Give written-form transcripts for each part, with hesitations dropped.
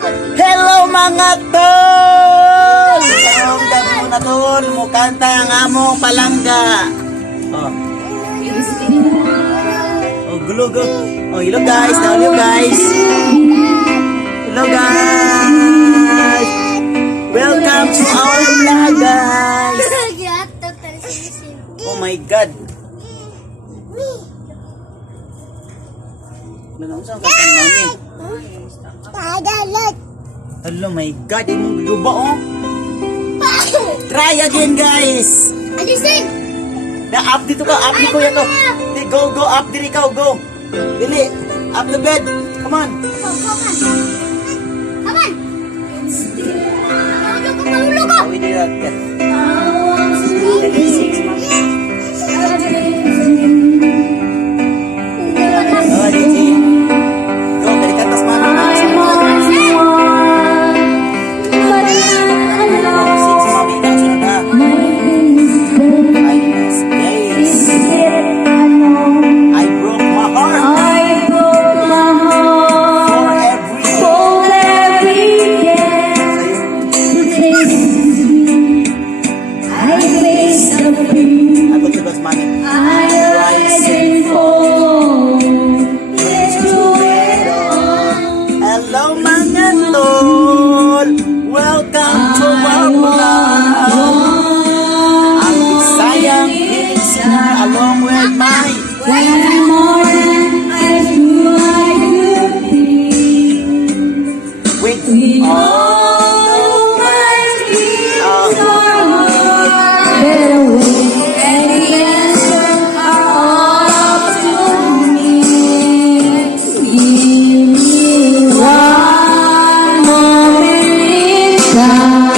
Hello mga tol! Karong gabi mo na tol, mukanta ang among palangga. Oh. Oh, gulo. Oh, hello guys, hello guys. Hello guys. Welcome to our vlog guys. Oh my god. Nanong ka mami? Hello my god, imong luba oh. Try again guys. Up dito ka, up di ko yato. Go up diri ka, go. Dili, up the bed. Come on. Oh, we did that. Oh, Diti. Go, dari ke atas mana? Hello mga tol! Welcome to our vlog! Ang Bisayang Piling Singer along with my Every morning I do I could be with all my dreams are better with and the answers are all up to me. Give me one moment in time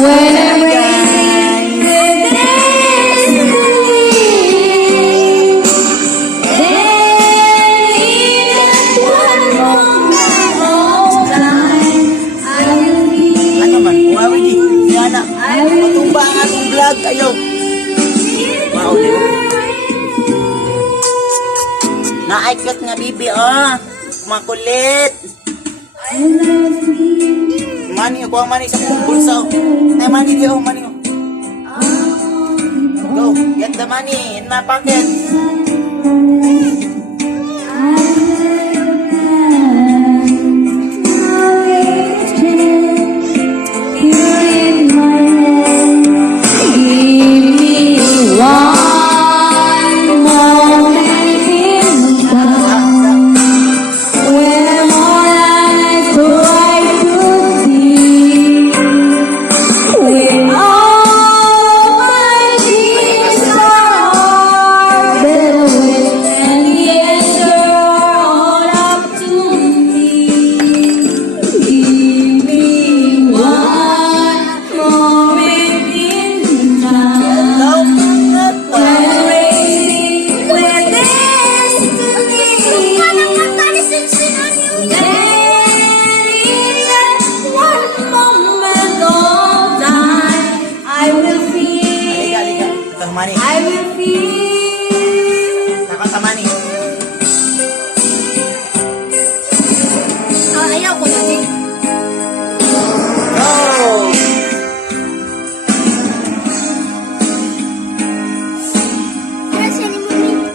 when I'm ready with destiny. ano man, uwawi di. Yan na, matumba ang atong vlog. Ayaw. Wow, di ba? Naikot nga bibi, oh. Makulit. Mani, ako ang mani sa kong bulsa. Ay, mani di, oh, mani, oh. Go, get the money in my pocket. Money. I will feel. Takot sa money. Ayaw ko na din. Go!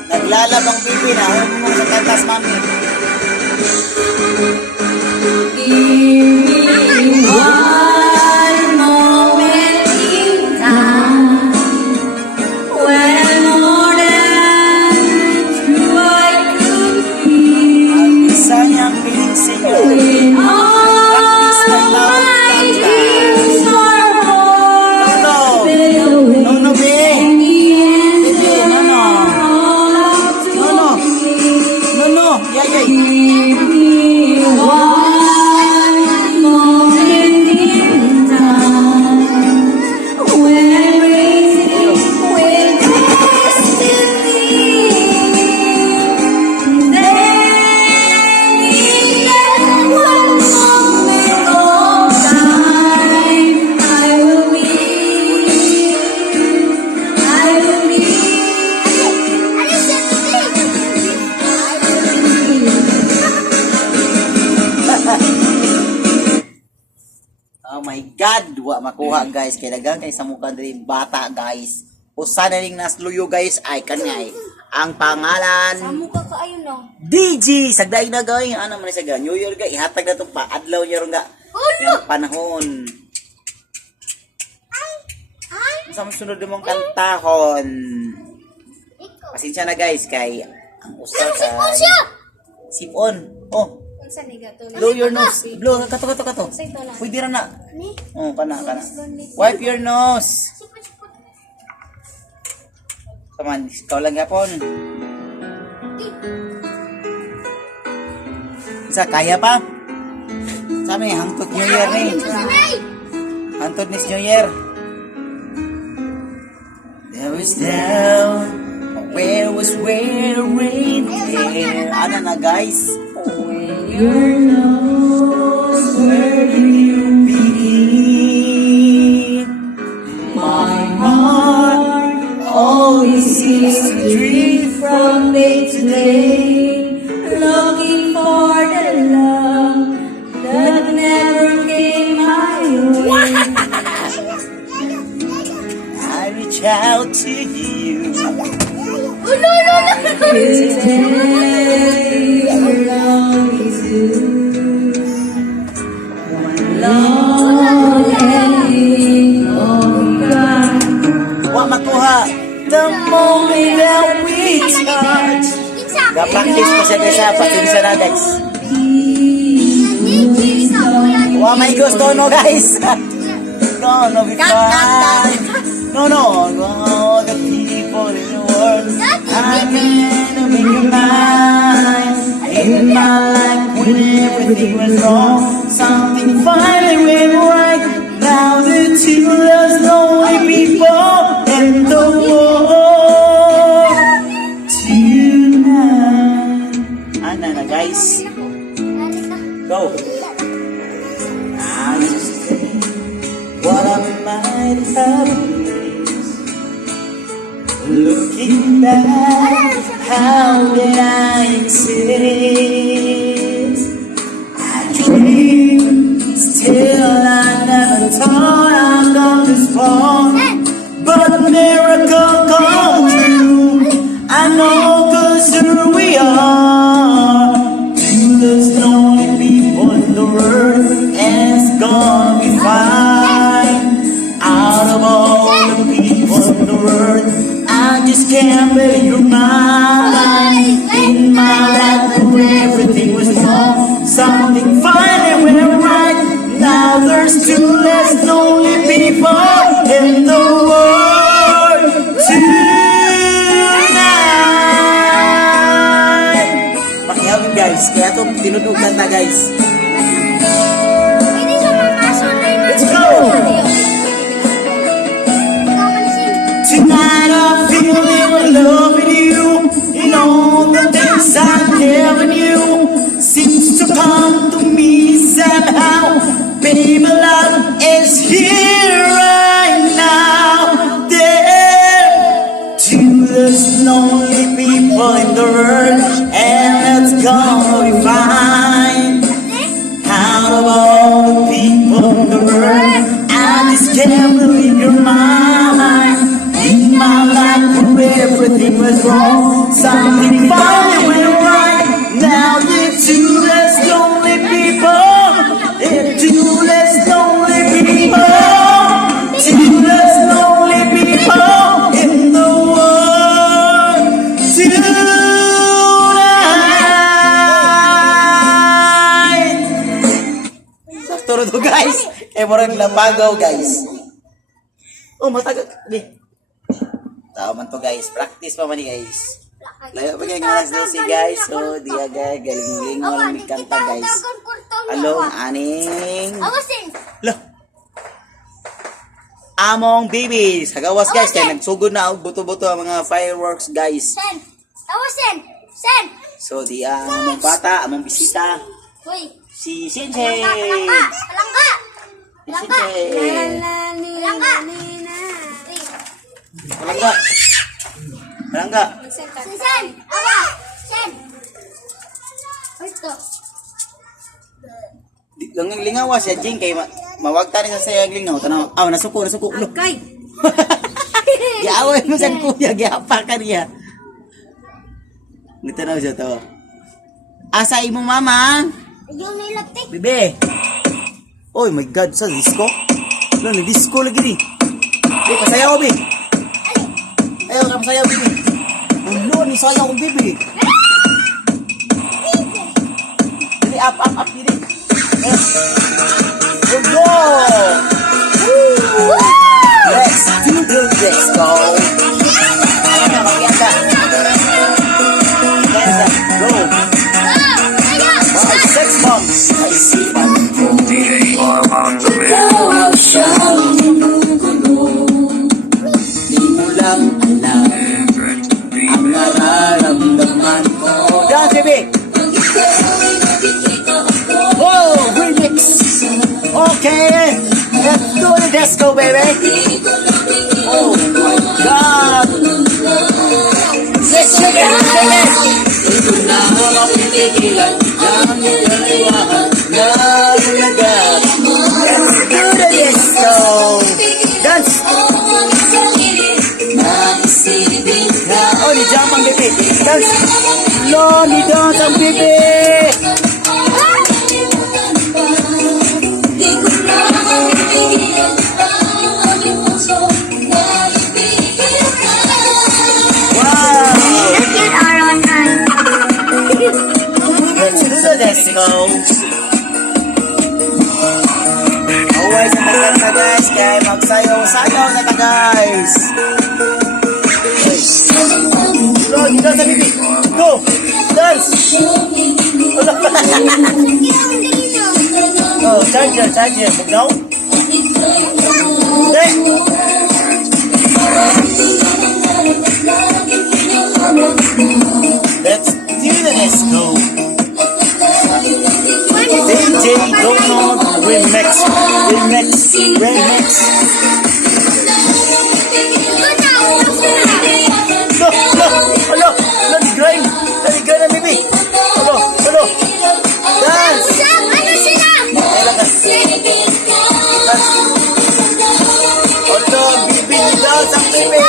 Naglalabang bibi na. Huwag mo sa tatas, mami. Give me one moment in time when I'm more than true I could be. Ang Bisayang Piling Singer. When all my dreams are all better with No, be. and the Bibi, answers no. are all up to me. No. Yay. Give me one moment in time when I'm racing with destiny. Then in that one Oh my God, wa makuha guys. Kaya dagang kay sa mukha diri bata guys. Usa na ring nasluyo guys ay kanay. Ang pangalan Amo ka kaayo no. DG sagday na guys. Ano man sa New Year guys. Ihatag na tong paadlaw niya ron nga. Yung panahon. Sa sunod mong kantahon. Pasensya na guys kay ang usa kay sipon. Oh, Unsa ni gato? blow your nose. Blow kato. Say to lang. Pwede ra na. Ni. Oh, kana. Wipe your nose. Come on, ikaw lang yapon. Isa, kaya pa? Sabi, hangtod New Year ni. Hangtod ni New Year. There was down, where was wearing there. Ano na guys? Your nose, where do you begin? My heart always seems to drift from day to day, Looking for the love that never came my way. I reach out to you. Today your love is you. One long ending of God. Wa makuha. The moment that we touch. Ga-practice pa siya guys ha. Pasensya na guys. Wa may gusto no guys. No, be fine. No, all the people in the world. I can't make you mine. In my life when everything was wrong, something finally went right. Now the two loves lonely people in the world tonight. Ano na guys? Go. I just think what I might have missed. Looking back, how did I exist? I dream, still I never thought I'd gone this far. But miracle come true. I know 'cause here we are. To those lonely people in the world, and it's gonna be fine. Out of all the people in the world, I just can't believe you're mine. In my life, when everything was wrong, something finally went right. Now there's two less lonely people in the world tonight. Pakihabig guys, kaya itong tinutugan na guys. Let's go! Tonight I'm feeling love with you. In all the things I never knew seems to come to me somehow. Baby, love is here right now. There to those lonely people in the world, and it's gonna be fine. Out of all the people in the world, I just can't believe you're mine. In my life, where everything was wrong, something finally went right. Now the two less lonely people, the two less lonely people, two less lonely people in the world tonight. Sakto to guys, murag labagaw guys. Oh, matagal. Di. Tao man to guys. Practice pa man ni guys. Layo pa kayo nga si guys. So, di agay. Galing-galing mo lang kanta guys. Along aning. Lo. Among babies. Hagawas guys. Kaya nagsugod na og buto-buto ang mga fireworks guys. So, di among bata, among bisita. Si Sensei. Palangga. Langang lingawa siya, Jing, kay Mawagta ni sa sayagling no. Tanaw. Aw, nasuko. Ulo. Kay. Giaway mo sa kuya, giapa ka niya. Nitanaw siya to. Asa imong mama? Yung nilaptik. Bebe. Oh my God, sa disco? Ano, disco lagi ni. Be, pasayaw, be. Ayaw ka pasayaw, bebe. Ulo, ni sayaw kong bebe. Dili, up, dili. Ulo! Woo! Let's do the disco. Ano, makianda. Let's go. 6 months. I see my di mo lang alam ang nararamdaman ko. Dance, baby! Whoa! Remix! Okay! Let's do the disco, baby! Oh my God! Let's shake it! Ito na ang pipigilan ng naliwahan na ulagap. Let's do the disco! Dance! Oh, ni jump ang bebe. Dance! Lo, ni dance ang bebe! Let's do the disco. Always sa kanta guys, kaya magsayaw-sayaw na ta guys. Go, dito sa bibi. Go, dance. Oh, charger. Magnaw. Okay. Let's do the disco. DJ Donald Remix. Hello, nag-grind na baby. Hello. Dance. Hello, baby, dance ang baby.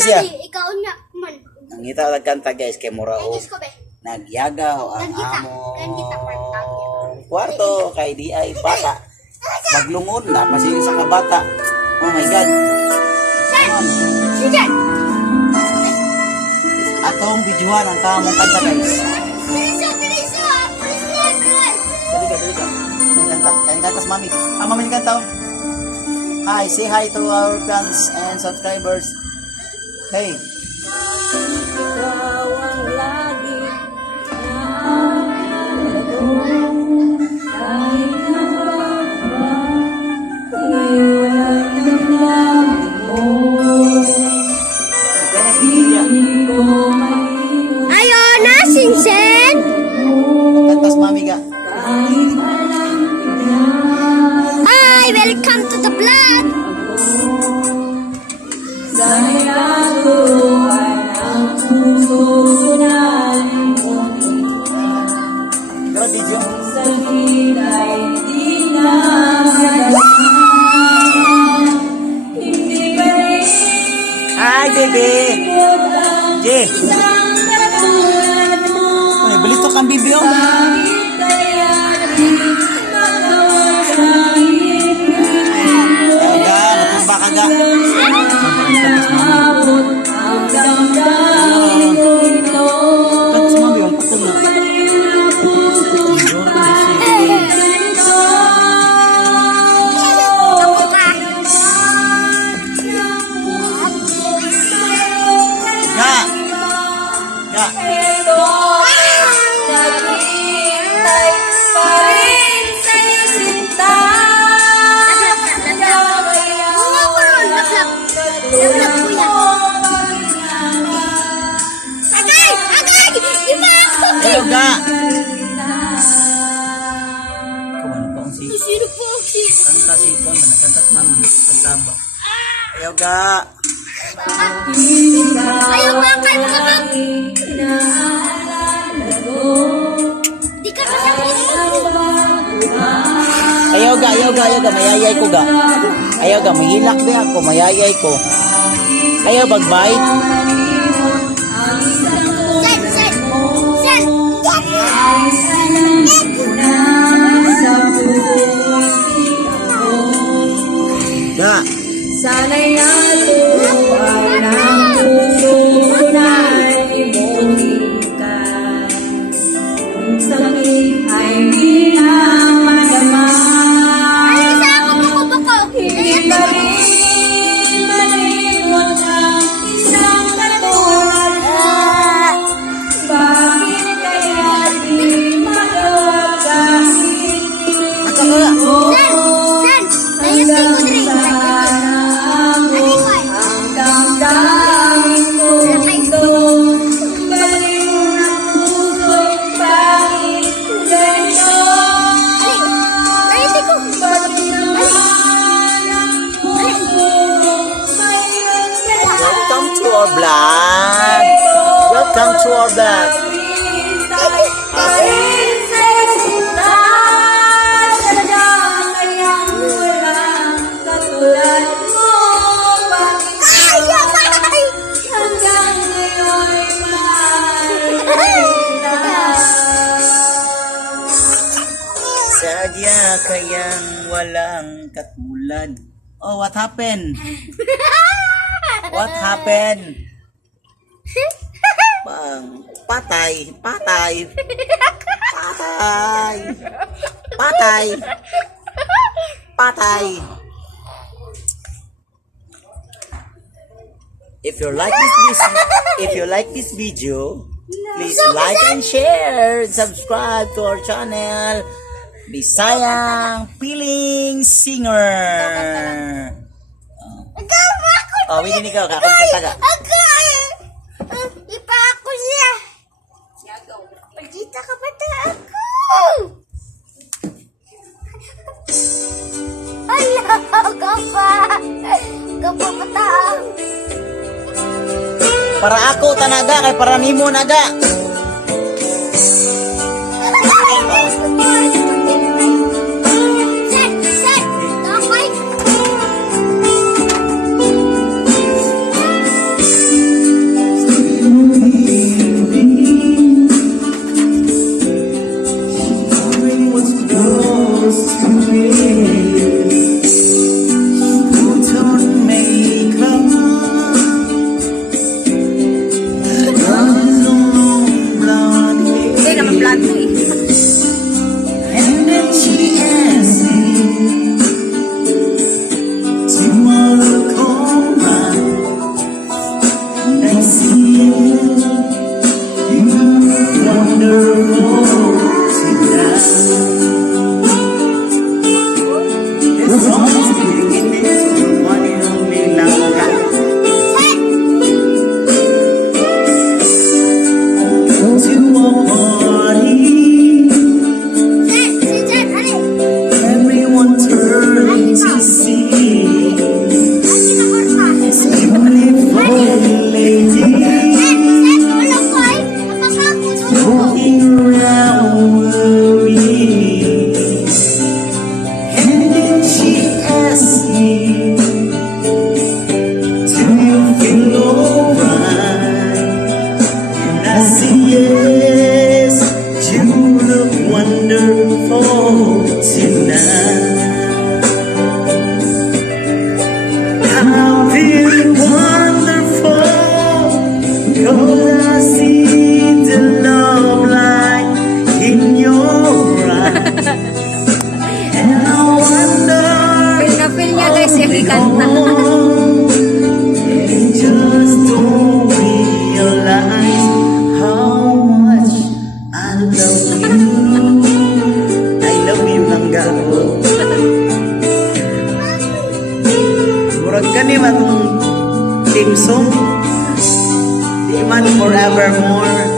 Siya. Ikaw niya, man. Nangita nagkanta guys kay mura o Diyos ko, be. nagyagaw ang Nagkita. among Nagkita partang. kwarto kay di ay bata. Maglungod na pasing sa kabata. Oh my God. Sijan! Atong videohan ang tamong kanta guys. Biliso! Dali ka. Kaya kantas mami. Mami kanta. Hi, say hi to our fans and subscribers. Hey. Ikaw ang lagi na alam kahit na ba iwanan mo. Hindi ko maiwan Ayaw na, Sinsen! Kantas mami ka. kahit alam niya. Hi! Welcome to the vlog! Sayang ang puso namin mo. Pero video. Sa hinay di na hindi pa rin Hi, baby. Jay. isang katulad mo. Ay, balito kang bibi oh. Kahit kaya di magawa sa Aga, matumba ka ga. naabot ang Nablog ko yan. Agay! Agay! Ima ako! Ayaw ga. Kumano ka kung si Sino po ang sis? kanta si Kon man kanta mami kanta ba. Ayaw ga. Ayaw ba ang kayo ka? Di ka masakit. Ayaw ga, mayayay ko ga. Ayaw ga, mahilak ba ako, mayayay ko. Ayaw bagbite. Sen! Sen! Sen! Ga. Sana'y natuwa ng tunay mong ikat. Ang sakit ay di na madama. Ay, isa ako buko-buko. Hindi pa rin malimot ang isang katulad mo. Bakit kaya di magawa kahit Sen! Sen! Ayos ko rin. ang damdamin ko ito. Baliw ng puso, bakit ganito? Ayos ko. Bakit naman ang puso mayroon Welcome to our vlog. Welcome to our vlog. Katulad mo, bakit Ay! hanggang ngayon mahal kita? Sadya kayang walang katulad. Oh, what happened? What happened? Bang, patay, patay. Patay. Patay. Patay. If you like this video, please like and share, subscribe to our channel, Bisayang Piling Singer. Agawa ako. Oh, willing ikaw, kakong kataga. Agay! Ipa ako siya. Pagkita ka ba ako? Hala, gapa. Gapa patang. Para ako tanaga, kay para nimo naga. Sen! Sen! Tapay! game song. Di man forevermore.